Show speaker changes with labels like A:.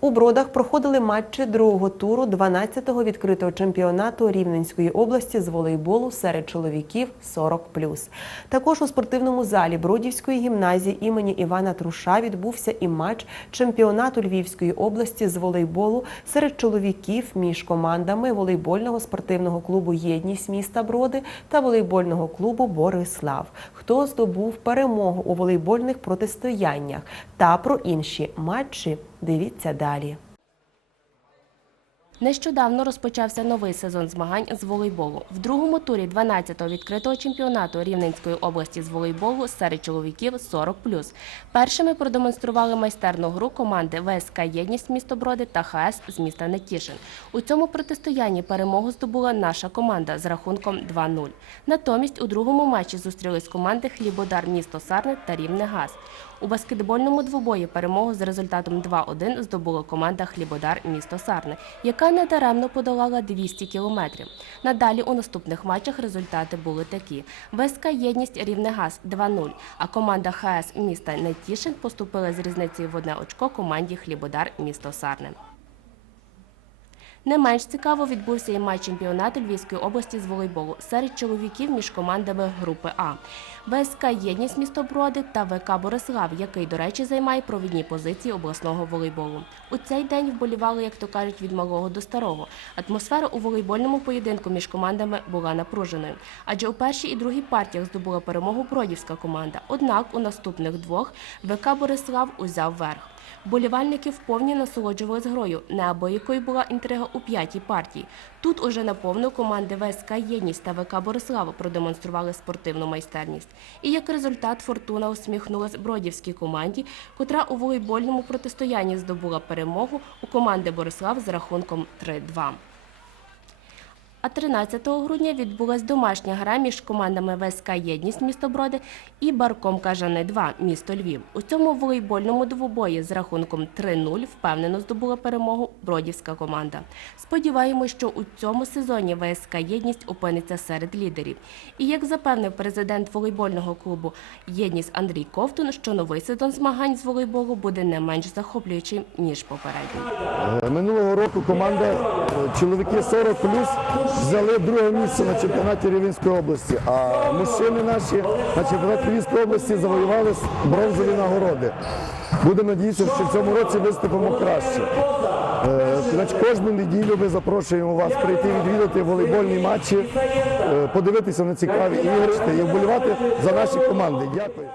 A: У Бродах проходили матчі другого туру 12-го відкритого чемпіонату Рівненської області з волейболу серед чоловіків 40+. Також у спортивному залі Бродівської гімназії імені Івана Труша відбувся і матч чемпіонату Львівської області з волейболу серед чоловіків між командами волейбольного спортивного клубу Єдність міста Броди та волейбольного клубу Борислав. Хто здобув перемогу у волейбольних протистояннях та про інші матчі дивіться далі.
B: Нещодавно розпочався новий сезон змагань з волейболу. В другому турі 12-го відкритого чемпіонату Рівненської області з волейболу серед чоловіків 40+. Першими продемонстрували майстерну гру команди ВСК «Єдність» місто Броди та ХС з міста Нетішин. У цьому протистоянні перемогу здобула наша команда з рахунком 2-0. Натомість у другому матчі зустрілись команди Хлібодар місто Сарне та Рівне Газ. У баскетбольному двобої перемогу з результатом 2-1 здобула команда Хлібодар місто Сарне, яка недаремно подолала 200 кілометрів. Надалі у наступних матчах результати були такі: ВСК Єдність Рівнегаз 2-0, а команда ХС міста Нетішин поступила з різницею в одне очко команді Хлібодар місто Сарне. Не менш цікаво відбувся і матч чемпіонату Львівської області з волейболу серед чоловіків між командами групи А. ВСК Єдність місто Броди та ВК Борислав, який, до речі, займає провідні позиції обласного волейболу. У цей день вболівали, як то кажуть, від малого до старого. Атмосфера у волейбольному поєдинку між командами була напруженою, адже у першій і другій партіях здобула перемогу бродівська команда. Однак у наступних двох ВК Борислав узяв верх. Болівальники вповні насолоджувались грою. Неабиякою була інтрига у п'ятій партії. Тут уже наповну команди ВСК Єдність та ВК Борислава продемонстрували спортивну майстерність. І як результат Фортуна усміхнулась бродівській команді, котра у волейбольному протистоянні здобула перемогу у команди Борислав з рахунком 3-2. А 13 грудня відбулась домашня гра між командами ВСК Єдність місто Броди і Барком Кажани 2 місто Львів. У цьому волейбольному двобої з рахунком 3-0 впевнено здобула перемогу бродівська команда. Сподіваємось, що у цьому сезоні ВСК Єдність опиниться серед лідерів. І як запевнив президент волейбольного клубу Єдність Андрій Ковтун, що новий сезон змагань з волейболу буде не менш захоплюючим ніж попередній.
C: Е, Минулого року команда чоловіки 40 взяли друге місце на чемпіонаті Рівненської області, а мужчини наші на чемпіонаті Львівської області завоювали бронзові нагороди. Будемо надіятися, що в цьому році виступимо краще. Е, кожну неділю ми запрошуємо вас прийти відвідати волейбольні матчі, е, подивитися на цікаві ігри і вболівати за наші команди. Дякую.